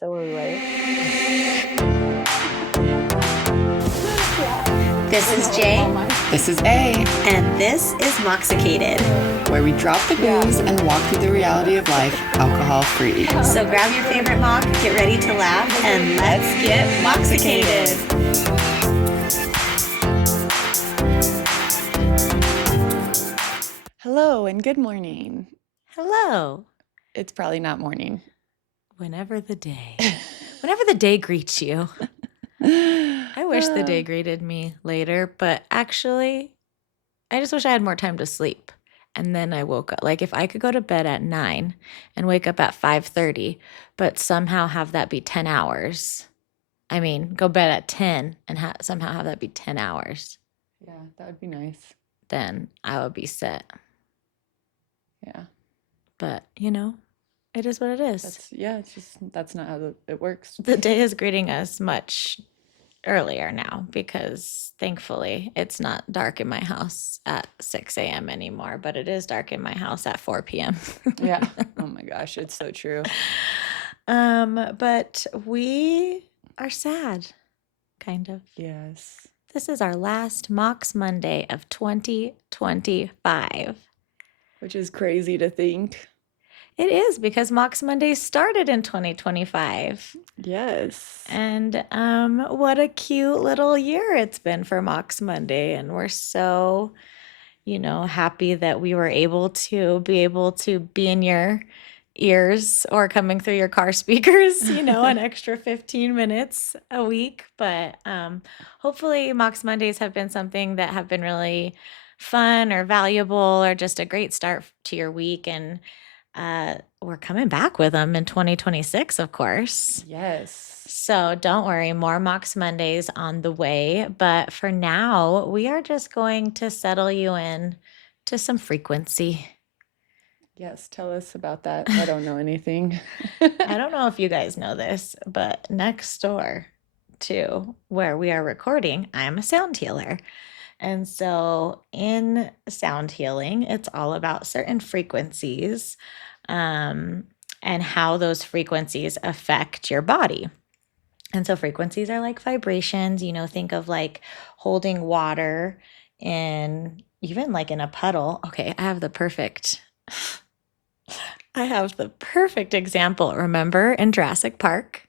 So are we ready? This is Jay. This is A, And this is Moxicated. where we drop the booze and walk through the reality of life alcohol-free. So grab your favorite mock, get ready to laugh, and let's get Moxicated. Hello and good morning. Hello. It's probably not morning. Whenever the day greets you. I wish the day greeted me later, but actually, I just wish I had more time to sleep. And then I woke up. Like if I could go to bed at 9 and wake up at 5:30, but somehow have that be 10 hours. I mean, go bed at 10 and somehow have that be 10 hours. Yeah, that would be nice. Then I would be set. Yeah. But, it is what it is. That's not how it works. The day is greeting us much earlier now because thankfully it's not dark in my house at 6 a.m. anymore, but it is dark in my house at 4 p.m. Yeah. Oh my gosh, it's so true. But we are sad, kind of. Yes. This is our last Mox Monday of 2025. Which is crazy to think. It is because Mox Monday started in 2025. Yes. And what a cute little year it's been for Mox Monday. And we're so, happy that we were able to be in your ears or coming through your car speakers, an extra 15 minutes a week. But hopefully Mox Mondays have been something that have been really fun or valuable or just a great start to your week. And we're coming back with them in 2026, of course. Yes. So don't worry, more Mox Mondays on the way. But for now, we are just going to settle you in to some frequency. Yes, tell us about that. I don't know anything. I don't know if you guys know this, but next door to where we are recording, I'm a sound healer. And so in sound healing, it's all about certain frequencies and how those frequencies affect your body. And so frequencies are like vibrations, think of like holding water in even like in a puddle. Okay, I have the perfect example. Remember in Jurassic Park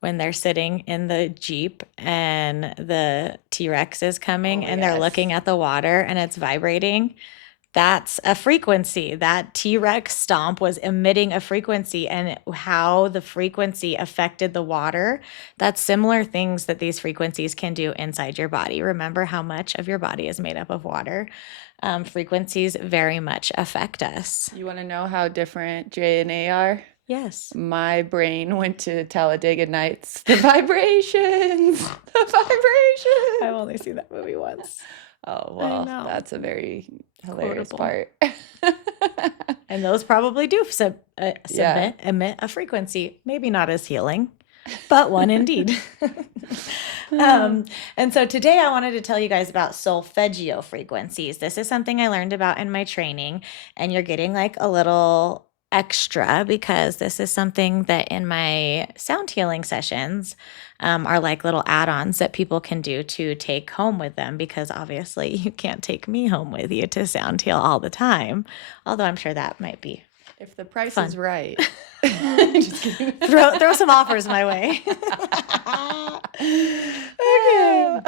when they're sitting in the Jeep and the T-Rex is coming and they're looking at the water and it's vibrating? That's a frequency. That T-Rex stomp was emitting a frequency, and how the frequency affected the water. That's similar things that these frequencies can do inside your body. Remember how much of your body is made up of water. Frequencies very much affect us. You want to know how different J and A are? Yes. My brain went to Talladega Nights. The vibrations. The vibrations. I've only seen that movie once. Oh, well, that's a very hilarious Quotable. part. And those probably do emit a frequency. Maybe not as healing, but one indeed. And so today I wanted to tell you guys about Solfeggio Frequencies. This is something I learned about in my training, and you're getting like a little extra because this is something that in my sound healing sessions are like little add-ons that people can do to take home with them, because obviously you can't take me home with you to sound heal all the time, although I'm sure that might be if the price fun. Is right. Just kidding. throw some offers my way. Okay.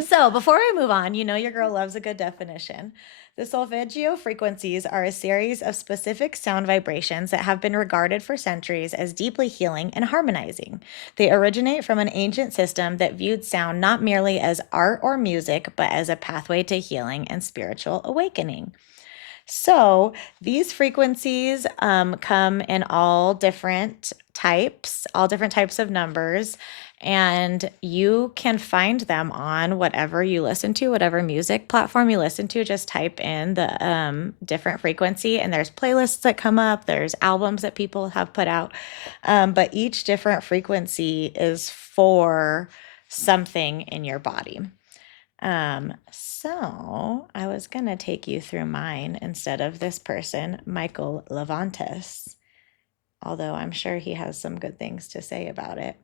So before I move on, your girl loves a good definition. The Solfeggio frequencies are a series of specific sound vibrations that have been regarded for centuries as deeply healing and harmonizing. They originate from an ancient system that viewed sound not merely as art or music, but as a pathway to healing and spiritual awakening. So these frequencies come in all different types of numbers, and you can find them on whatever you listen to, whatever music platform you listen to. Just type in the different frequency, and there's playlists that come up. There's albums that people have put out, but each different frequency is for something in your body. So I was going to take you through mine instead of this person, Michael Levantis. although I'm sure he has some good things to say about it.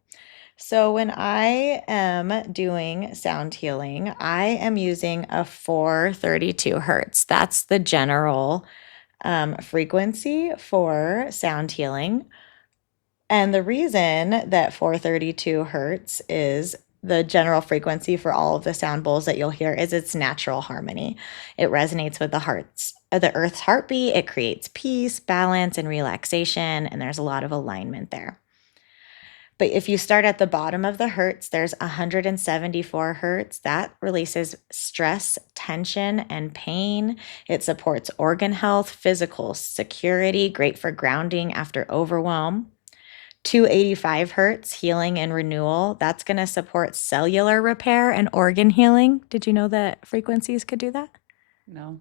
So when I am doing sound healing, I am using a 432 hertz. That's the general frequency for sound healing. And the reason that 432 hertz is the general frequency for all of the sound bowls that you'll hear is its natural harmony. It resonates with the earth's heartbeat. It creates peace, balance, and relaxation, and there's a lot of alignment there. But if you start at the bottom of the hertz, there's 174 hertz. That releases stress, tension, and pain. It supports organ health, physical security, great for grounding after overwhelm. 285 hertz, healing and renewal. That's going to support cellular repair and organ healing. Did you know that frequencies could do that? No.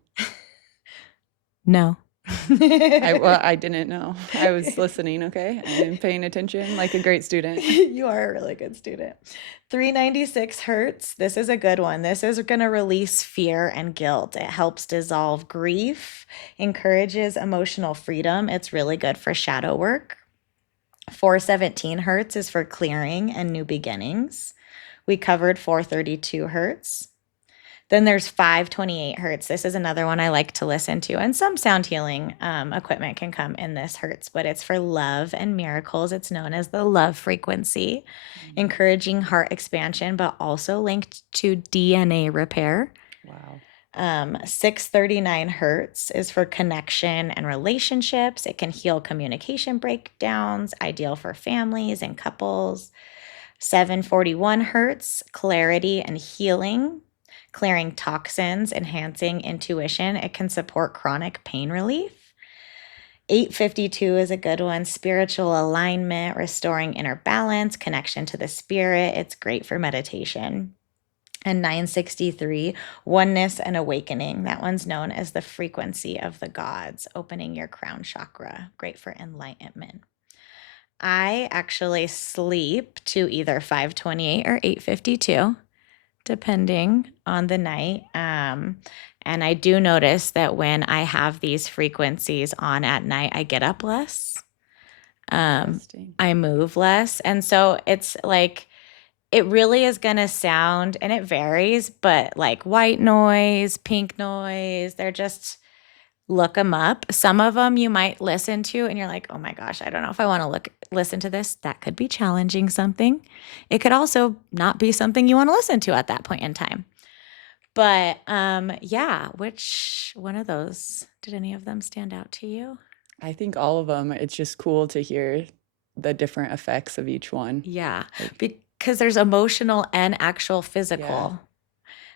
No. I didn't know. I was listening, okay? I'm paying attention like a great student. You are a really good student. 396 hertz. This is a good one. This is going to release fear and guilt. It helps dissolve grief, encourages emotional freedom. It's really good for shadow work. 417 hertz is for clearing and new beginnings. We covered 432 hertz. Then there's 528 hertz. This is another one I like to listen to. And some sound healing equipment can come in this hertz, but it's for love and miracles. It's known as the love frequency, encouraging heart expansion, but also linked to DNA repair. Wow. 639 hertz is for connection and relationships. It can heal communication breakdowns, ideal for families and couples. 741 hertz, clarity and healing, clearing toxins, enhancing intuition. It can support chronic pain relief. 852 is a good one, spiritual alignment, restoring inner balance, connection to the spirit. It's great for meditation. And 963, oneness and awakening. That one's known as the frequency of the gods, opening your crown chakra. Great for enlightenment. I actually sleep to either 528 or 852, depending on the night. And I do notice that when I have these frequencies on at night, I get up less. I move less. And so it's like, it really is going to sound, and it varies, but like white noise, pink noise, they're just, look them up. Some of them you might listen to and you're like, oh my gosh, I don't know if I want to listen to this. That could be challenging something. It could also not be something you want to listen to at that point in time. But yeah, which one of those, did any of them stand out to you? I think all of them. It's just cool to hear the different effects of each one. Yeah, Like, because there's emotional and actual physical. Yeah.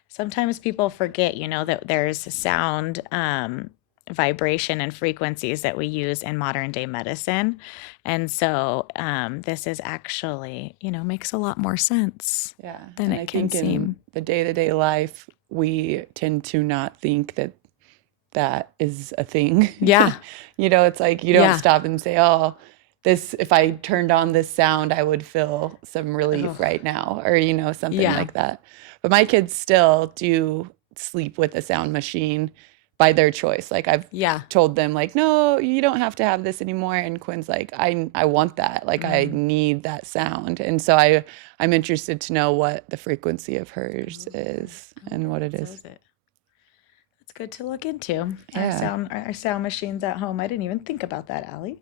Sometimes people forget, that there's sound, vibration and frequencies that we use in modern day medicine. And so this is actually, makes a lot more sense yeah. than And it I can think in seem. the day-to-day life, we tend to not think that that is a thing. Yeah. It's like you don't Yeah. stop and say, oh, if I turned on this sound, I would feel some relief Oh, right now, or, something yeah. like that. But my kids still do sleep with a sound machine by their choice. Like I've Yeah. told them like, no, you don't have to have this anymore. And Quinn's like, I want that. Like I need that sound. And so I'm interested to know what the frequency of hers is and what it So is. is it? That's good to look into. Yeah. Our sound machines at home. I didn't even think about that, Allie.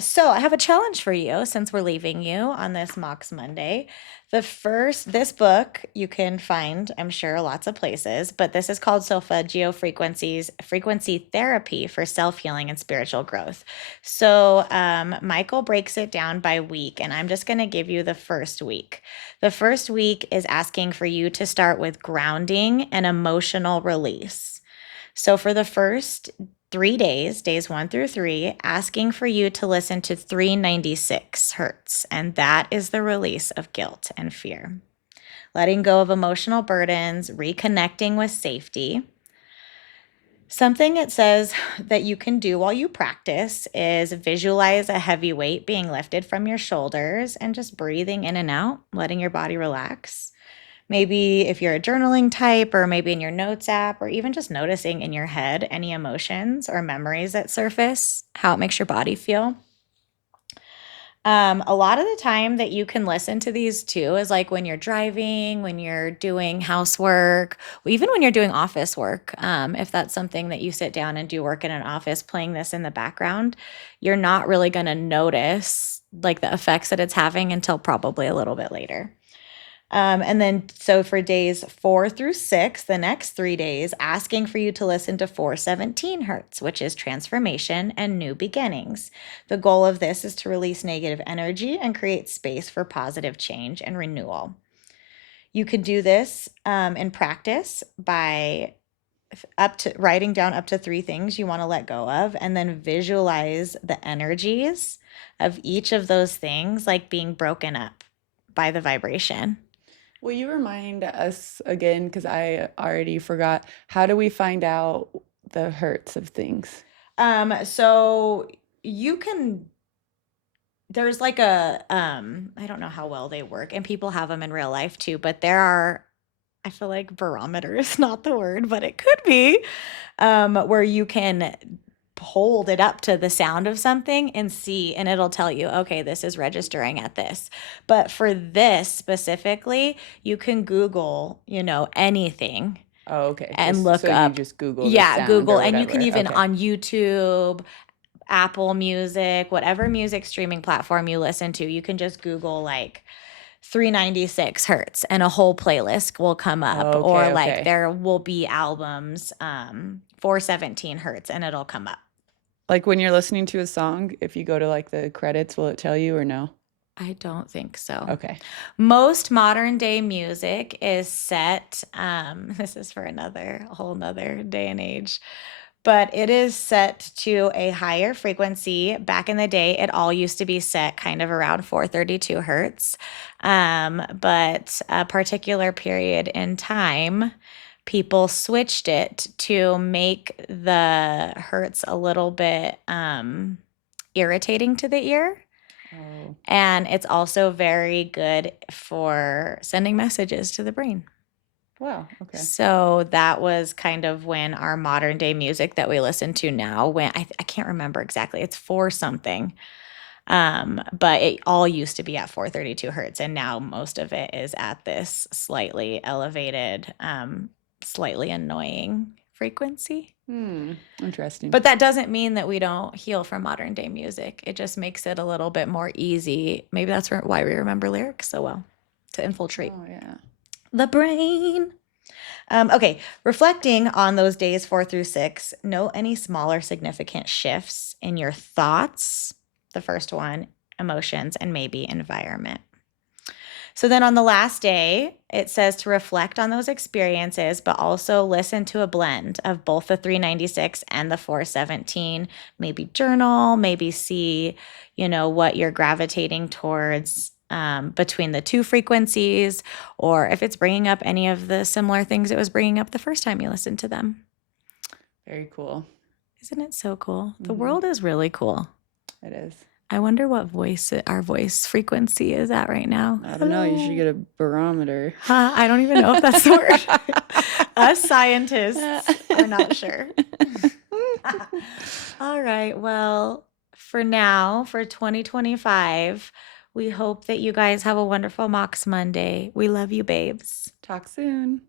So I have a challenge for you since we're leaving you on this Mox Monday. This book you can find, I'm sure, lots of places, but this is called Solfeggio Frequencies, Frequency Therapy for Self-Healing and Spiritual Growth. So Michael breaks it down by week, and I'm just going to give you the first week. The first week is asking for you to start with grounding and emotional release. So for the first 3 days, days 1 through 3, asking for you to listen to 396 hertz, and that is the release of guilt and fear. Letting go of emotional burdens, reconnecting with safety. Something it says that you can do while you practice is visualize a heavy weight being lifted from your shoulders and just breathing in and out, letting your body relax. Maybe if you're a journaling type, or maybe in your notes app, or even just noticing in your head any emotions or memories that surface, how it makes your body feel. A lot of the time that you can listen to these too is like when you're driving, when you're doing housework, even when you're doing office work. If that's something that you sit down and do work in an office, playing this in the background, you're not really going to notice like the effects that it's having until probably a little bit later. And then, so for days 4 through 6, the next 3 days, asking for you to listen to 417 hertz, which is transformation and new beginnings. The goal of this is to release negative energy and create space for positive change and renewal. You could do this in practice by up to writing down up to 3 things you want to let go of, and then visualize the energies of each of those things like being broken up by the vibration. Will you remind us again, because I already forgot, how do we find out the hertz of things? So you can, there's like a, I don't know how well they work, and people have them in real life too, but there are, I feel like barometer is not the word, but it could be, where you can hold it up to the sound of something and see, and it'll tell you, okay, this is registering at this. But for this specifically, you can Google, anything Oh, okay. and Just look so you up. just Google the Yeah, sound Google, or and you can whatever. even Okay. on YouTube, Apple Music, whatever music streaming platform you listen to, you can just Google like 396 hertz and a whole playlist will come up. Or Okay, like okay. there will be albums, 417 hertz, and it'll come up. Like when you're listening to a song, if you go to like the credits, will it tell you or no? I don't think so. Okay. Most modern day music is set, this is for a whole nother day and age, but it is set to a higher frequency. Back in the day, it all used to be set kind of around 432 hertz. But a particular period in time, people switched it to make the hertz a little bit irritating to the ear. Oh, And it's also very good for sending messages to the brain. wow. Okay. So that was kind of when our modern day music that we listen to now, when I can't remember exactly, it's for something. But it all used to be at 432 hertz, and now most of it is at this slightly elevated, slightly annoying frequency. Interesting. But that doesn't mean that we don't heal from modern day music. It just makes it a little bit more easy. Maybe that's why we remember lyrics so well, to infiltrate Oh, yeah. the brain. Okay, reflecting on those days 4 through 6, note any smaller significant shifts in your thoughts, the first one, emotions, and maybe environment. So then on the last day, it says to reflect on those experiences, but also listen to a blend of both the 396 and the 417. Maybe journal, maybe see, what you're gravitating towards between the two frequencies, or if it's bringing up any of the similar things it was bringing up the first time you listened to them. Very cool. Isn't it so cool? The Mhm. world is really cool. It is. I wonder what our voice frequency is at right now. I don't know. You should get a barometer. Huh? I don't even know if that's the word. Us scientists are not sure. All right. Well, for now, for 2025, we hope that you guys have a wonderful Mox Monday. We love you, babes. Talk soon.